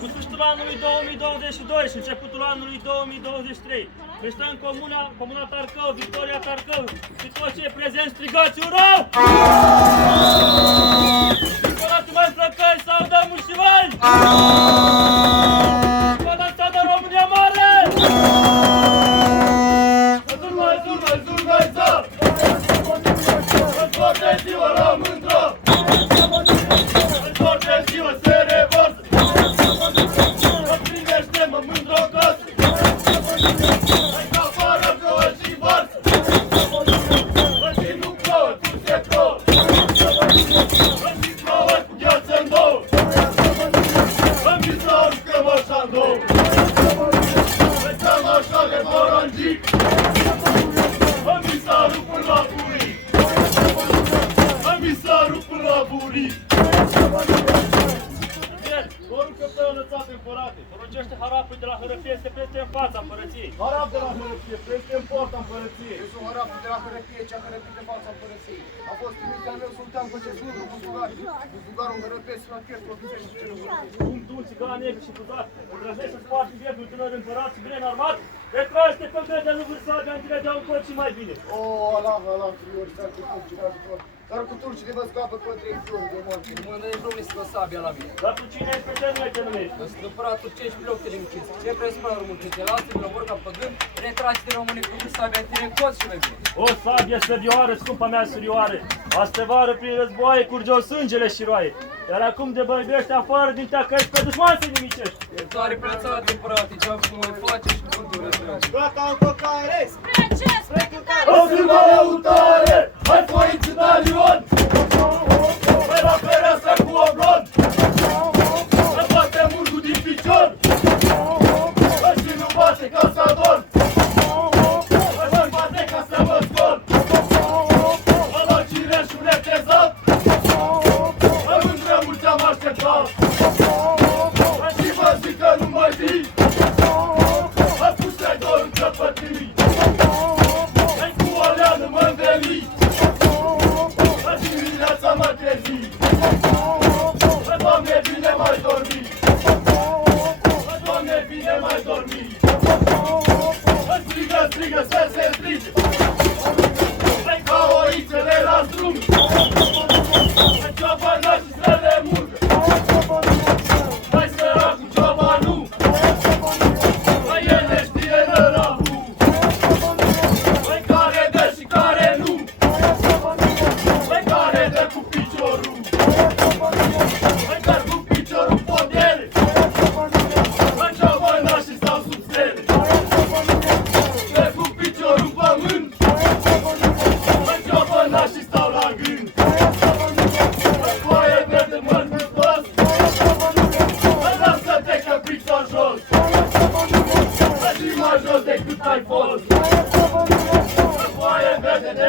Cu sfârșitul anului 2022 și începutul anului 2023, festăm Comuna Tarcău, Victoria Tarcău și toți cei prezenți strigați ura! Victoratul mai Flăcăi, sau dă Mușivani! Victoria de România Mare! Zurmai-za! Întoarce ziua la mândră! Întoarce ziua se revarsă! Primește-mă mândră acasă! Hai ca afară plouă și varsă! În timp nu plouă, tu se plouă! În timp plouă cu gheață-n două! În timp să aruncăm așa-n două! Făceam așa de morangic! În timp să aruc până la burii! În timp să aruc până la burii! Poruncă pe o lățat împărate, poruncește harapul de la hărăfie să peste în fața împărăției. Harap de la hărăfie, peste în poarta împărăției. Este un harap de la hărăfie, cea hărăfie de fața împărăției. A fost trimis de-al meu sultan Cocesludu, Buzugarul hărăpesc la chef, ofițeri și celălalt. Cum tu, țigan negru și cudat, îndrăznești să spargi vietul tânăr împărat și bine înarmat, retrage-te pe crede în vârsagă, în tine de un colț și mai bine. O, Allah, prioritate cu turcii, dar cu turcii de vă scapă cu trei fiori de moarte. Mă năiești, domnule, să vă sabia la mine. Dar tu cine ești pe ce nume te numești? Împăratul 15 loc te închis. Ce presupra români? Te lasă de la vorba păgân, retrage-te români cu sabia, tine coți și mai bine. O sabie sărioară, scumpa mea surioare, astă vară prin războaie curgeau sângele și roaie. Iar acum de băibești afară din teacăiești pe dușman să nimicești. Iertare prețată, împărate, ce-am cum mai face și cum tu răzbragi. Gata, încocare! Spre ce? Spre cântare! O firmă lăutare, hai foiți în alion! Hai la fereastră cu oblon! Hai bate murgul din picior! Hai și nu bate casador! Hai și bate ca să mă scol! Hai la cireșul netezat! Hai mândră mult ce-am așteptat! Hai și vă zic că nu mai vii! Hai puse dor în căpătii! Hai cu o leană mă înveli! Hai dimineața mă trezi! Hai, Doamne, bine mai dormi! Hai, Doamne, bine mai dormi! Hai, strigă, să se strige! Hai ca oițele la drum! Hai, ciobana și să le murgă! Hai, săracul ciobanul! Hai, ele știe năravul! Hai, care dă și care nu! Hai, care dă cu piciorul! Hai, care cu piciorul podele! Hai, ciobana și stau sub stele! Hai, cu piciorul în pământ! Hai, ciobana și stau la gând! Hai, foaie verde mărgătos! Hai, lasă-te că pică jos! Hai, și mai jos decât ai fost! Hai, foaie verde de